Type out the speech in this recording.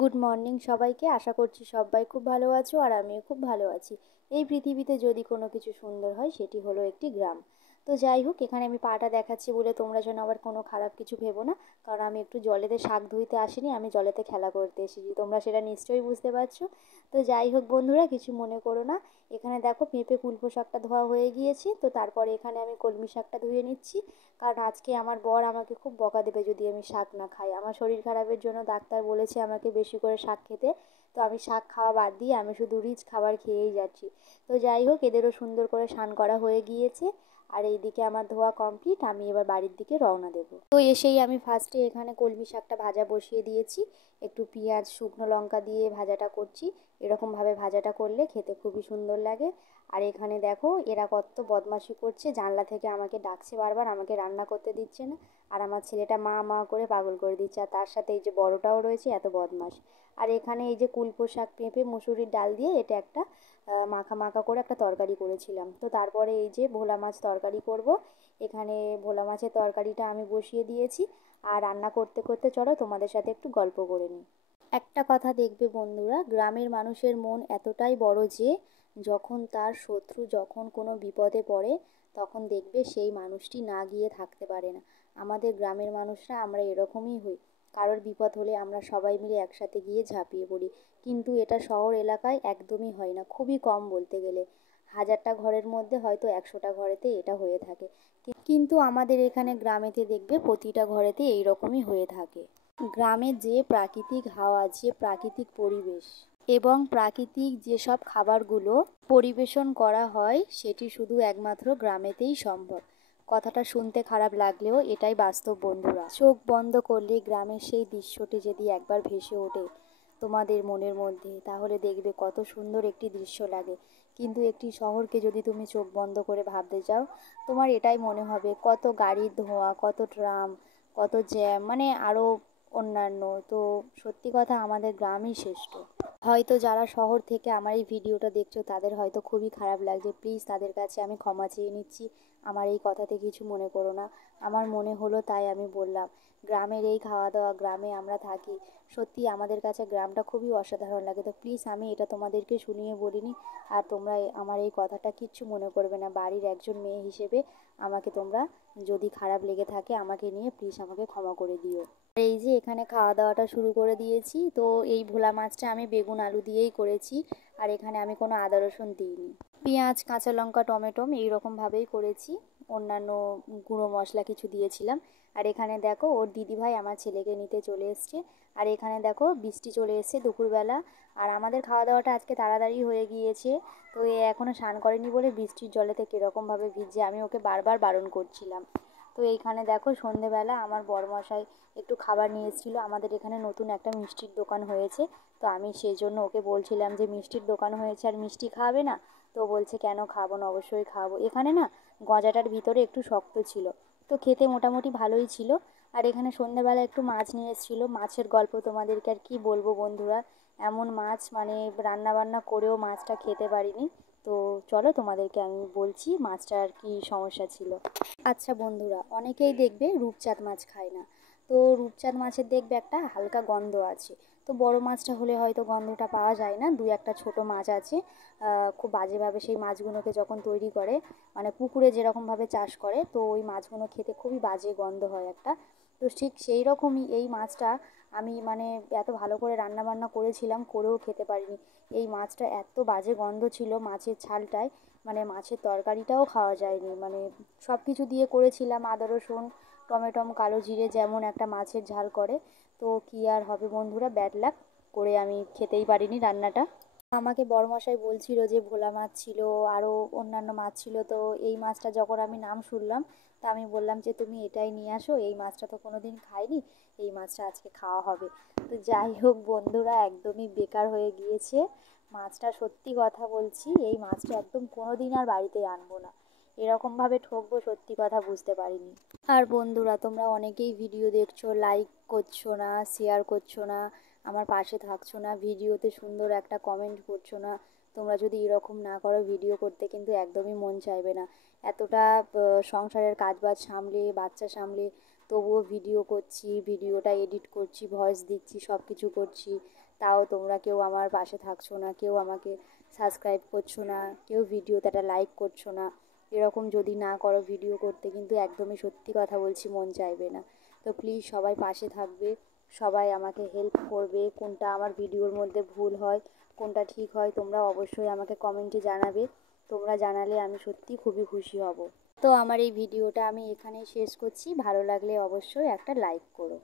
Good morning সবাইকে। আশা করছি সবাই খুব ভালো আছো আর আমিও খুব ভালো আছি। এই পৃথিবীতে যদি কোনো কিছু সুন্দর হয় সেটি হলো একটি গ্রাম। তো যাই হোক, এখানে আমি পাটা দেখাচ্ছি বলে তোমরা যেন আবার কোনো খারাপ কিছু ভেবো না, কারণ আমি একটু জলেতে শাক ধুইতে আসিনি, আমি জলেতে খেলা করতে এসেছি, তোমরা সেটা নিশ্চয়ই বুঝতে পারছো। তো যাই হোক বন্ধুরা, কিছু মনে করো না। এখানে দেখো পেঁপে কুলপো শাকটা ধোয়া হয়ে গিয়েছে, তো তারপরে এখানে আমি কলমি শাকটা ধুয়ে নিচ্ছি। কারণ আজকে আমার বর আমাকে খুব বকা দেবে যদি আমি শাক না খাই। আমার শরীর খারাপের জন্য ডাক্তার বলেছে আমাকে বেশি করে শাক খেতে। তো আমি শাক খাওয়া বাদ দিয়ে আমি শুধু রিচ খাবার খেয়েই যাচ্ছি। তো যাই হোক, এদেরও সুন্দর করে স্নান করা হয়ে গিয়েছে। আর এইদিকে আমার ধোয়া কমপ্লিট, আমি এবার বাড়ির দিকে রওনা দেবো। তো এসেই আমি ফার্স্টে এখানে কলমি শাকটা ভাজা বসিয়ে দিয়েছি। একটু পেঁয়াজ শুকনো লঙ্কা দিয়ে ভাজাটা করছি। এরকমভাবে ভাজাটা করলে খেতে খুবই সুন্দর লাগে। আর এখানে দেখো এরা কত বদমাশি করছে, জানলা থেকে আমাকে ডাকছে বারবার, আমাকে রান্না করতে দিচ্ছে না। আর আমার ছেলেটা মা মা করে পাগল করে দিচ্ছে, আর তার সাথে এই যে বড়টাও রয়েছে এত বদমাশ। আর এখানে এই যে কুলপো শাক পেঁপে মুসুরির ডাল দিয়ে এটা একটা মাখা মাখা করে একটা তরকারি করেছিলাম। তো তারপরে এই যে ভোলা মাছ তরকারি করব। এখানে ভোলা মাছের তরকারিটা আমি বসিয়ে দিয়েছি। আর রান্না করতে করতে চলো তোমাদের সাথে একটু গল্প করে নিই। একটা কথা দেখবে বন্ধুরা, গ্রামের মানুষের মন এতটাই বড় যে যখন তার শত্রু যখন কোনো বিপদে পড়ে তখন দেখবে সেই মানুষটি না গিয়ে থাকতে পারে না। আমাদের গ্রামের মানুষরা আমরা এরকমই হই। কারোর বিপদ হলে আমরা সবাই মিলে একসাথে গিয়ে ঝাঁপিয়ে পড়ি। কিন্তু এটা শহর এলাকায় একদমই হয় না, খুবই কম বলতে গেলে। 1000টা ঘরের মধ্যে হয়তো 100টা ঘরেতে এটা হয়ে থাকে। কিন্তু আমাদের এখানে গ্রামেতে দেখবে প্রতিটা ঘরেতে এই রকমই হয়ে থাকে। গ্রামের যে প্রাকৃতিক হাওয়া, যে প্রাকৃতিক পরিবেশ এবং প্রাকৃতিক যেসব খাবারগুলো পরিবেশন করা হয় সেটি শুধু একমাত্র গ্রামেতেই সম্ভব। কথাটা শুনতে খারাপ লাগলেও এটাই বাস্তব বন্ধুরা। চোখ বন্ধ করলে গ্রামের সেই দৃশ্যটি যদি একবার ভেসে ওঠে তোমাদের মনের মধ্যে, তাহলে দেখবে কত সুন্দর একটি দৃশ্য লাগে। কিন্তু একটি শহরকে যদি তুমি চোখ বন্ধ করে ভাবতে যাও, তোমার এটাই মনে হবে কত গাড়ির ধোঁয়া, কত ট্রাম, কত জ্যাম, মানে আরও অন্যান্য। তো সত্যি কথা, আমাদের গ্রামই শ্রেষ্ঠ। হয়তো যারা শহর থেকে আমার এই ভিডিওটা দেখছো তাদের হয়তো খুবই খারাপ লাগছে, প্লিজ তাদের কাছে আমি ক্ষমা চেয়ে নিচ্ছি। আমার এই কথাতে কিছু মনে করো না, আমার মনে হলো তাই আমি বললাম। গ্রামের এই খাওয়া দাওয়া, গ্রামে আমরা থাকি, সত্যি আমাদের কাছে গ্রামটা খুবই অসাধারণ লাগে। তো প্লিজ আমি এটা তোমাদেরকে শুনিয়ে বলিনি। আর তোমরা আমার এই কথাটা কিচ্ছু মনে করবে না, বাড়ির একজন মেয়ে হিসেবে আমাকে তোমরা যদি খারাপ লেগে থাকে আমাকে নিয়ে প্লিজ আমাকে ক্ষমা করে দিও। এই যে এখানে খাওয়া দাওয়াটা শুরু করে দিয়েছি। তো এই ভোলা মাছটা আমি বেগুন আলু দিয়েই করেছি। আর এখানে আমি কোনো আদা রসুন দিইনি, পেঁয়াজ কাঁচা লঙ্কা টমেটো এইরকমভাবেই করেছি। অন্যান্য গুঁড়ো মশলা কিছু দিয়েছিলাম। আর এখানে দেখো ওর দিদিভাই আমার ছেলেকে নিতে চলে এসছে। আর এখানে দেখো বৃষ্টি চলে এসছে দুপুরবেলা। আর আমাদের খাওয়া দাওয়াটা আজকে তাড়াতাড়ি হয়ে গিয়েছে। তো এ এখনও স্নান করেনি বলে বৃষ্টির জলেতে কীরকমভাবে ভিজছে, আমি ওকে বারবার বারণ করছিলাম। তো এইখানে দেখো সন্ধেবেলা আমার বরমশাই একটু খাবার নিয়ে এসেছিলো। আমাদের এখানে নতুন একটা মিষ্টির দোকান হয়েছে। তো আমি সেই জন্য ওকে বলছিলাম যে মিষ্টির দোকান হয়েছে আর মিষ্টি খাওয়াবে না? তো বলছে কেন খাবো না, অবশ্যই খাবো। এখানে না গজাটার ভিতরে একটু শক্ত ছিল, তো খেতে মোটামুটি ভালোই ছিল। আর এখানে সন্ধ্যেবেলা একটু মাছ নিয়ে এসেছিলো। মাছের গল্প তোমাদেরকে আর কি বলবো বন্ধুরা, এমন মাছ মানে রান্না বান্না করেও মাছটা খেতে পারিনি। তো চলো তোমাদেরকে আমি বলছি মাছটার কি সমস্যা ছিল। আচ্ছা বন্ধুরা, অনেকেই দেখবে রূপচাঁদ মাছ খায় না। তো রূপচাঁদ মাছের দেখবে একটা হালকা গন্ধ আছে। তো বড় মাছটা হলে হয়তো গন্ধটা পাওয়া যায় না, দুই একটা ছোট মাছ আছে। খুব বাজেভাবে সেই মাছগুলোকে যখন তৈরি করে, মানে পুকুরে যেরকমভাবে চাষ করে, তো ওই মাছগুলো খেতে খুবই বাজে গন্ধ হয় একটা। তো ঠিক সেই রকমই এই মাছটা আমি মানে এত ভালো করে রান্না বান্না করেছিলাম, করেও খেতে পারিনি। এই মাছটা এত বাজে গন্ধ ছিল মাছের ছালটায়, মানে মাছের তরকারিটাও খাওয়া যায়নি। মানে সব কিছু দিয়ে করেছিলাম, আদা রসুন টমেটো কালো জিরে, যেমন একটা মাছের ঝাল করে। তো কী আর হবে বন্ধুরা, ব্যাড লাক করে আমি খেতেই পারিনি রান্নাটা। আমাকে বড়মশাই বলছিল যে ভোলা মাছ ছিল, আরও অন্যান্য মাছ ছিল। তো এই মাছটা যখন আমি নাম শুনলাম, তা আমি বললাম যে তুমি এটাই নিয়ে আসো, এই মাছটা তো কোনো দিন খাইনি, এই মাছটা আজকে খাওয়া হবে। তো যাই হোক বন্ধুরা, একদমই বেকার হয়ে গিয়েছে মাছটা। সত্যি কথা বলছি, এই মাছটা একদম কোনো দিন আর বাড়িতে আনবো না, এরকমভাবে ঠকবো সত্যি কথা বুঝতে পারিনি। আর বন্ধুরা, তোমরা অনেকেই ভিডিও দেখছো, লাইক করছো না, শেয়ার করছো না, আমার পাশে থাকছো না, ভিডিওতে সুন্দর একটা কমেন্ট করছো না। তোমরা যদি এরকম না করো, ভিডিও করতে কিন্তু একদমই মন চাইবে না। এতটা সংসারের কাজবাজ সামলে, বাচ্চা সামলে, তবুও ভিডিও করছি, ভিডিওটা এডিট করছি, ভয়েস দিচ্ছি, সব কিছু করছি। তাও তোমরা কেউ আমার পাশে থাকছো না, কেউ আমাকে সাবস্ক্রাইব করছো না, কেউ ভিডিওতে একটা লাইক করছো না। এরকম যদি না করো ভিডিও করতে কিন্তু একদমই সত্যি কথা বলছি মন চাইবে না। তো প্লিজ সবাই পাশে থাকবে, সবাই আমাকে হেল্প করবে। কোনটা আমার ভিডিওর মধ্যে ভুল হয়, কোনটা ঠিক হয়, তোমরা অবশ্যই আমাকে কমেন্টে জানাবে। তোমরা জানালে আমি সত্যি খুবই খুশি হব। তো আমার এই ভিডিওটা আমি এখানেই শেষ করছি। ভালো লাগলে অবশ্যই একটা লাইক করো।